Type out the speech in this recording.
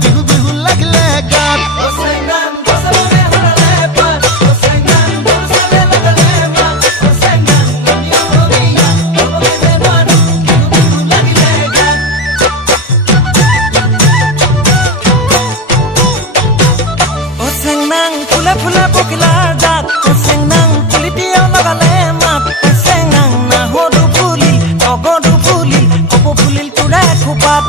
বিহু বিহু লাগলে গাত ফুলে ফুলে পকিলার জাত সেংনাং পুলিটিও লাগালে মাত সেংনাং না হদু ফুলিল অগদু ফুলিল কপু ফুলিল তুরে খুপাত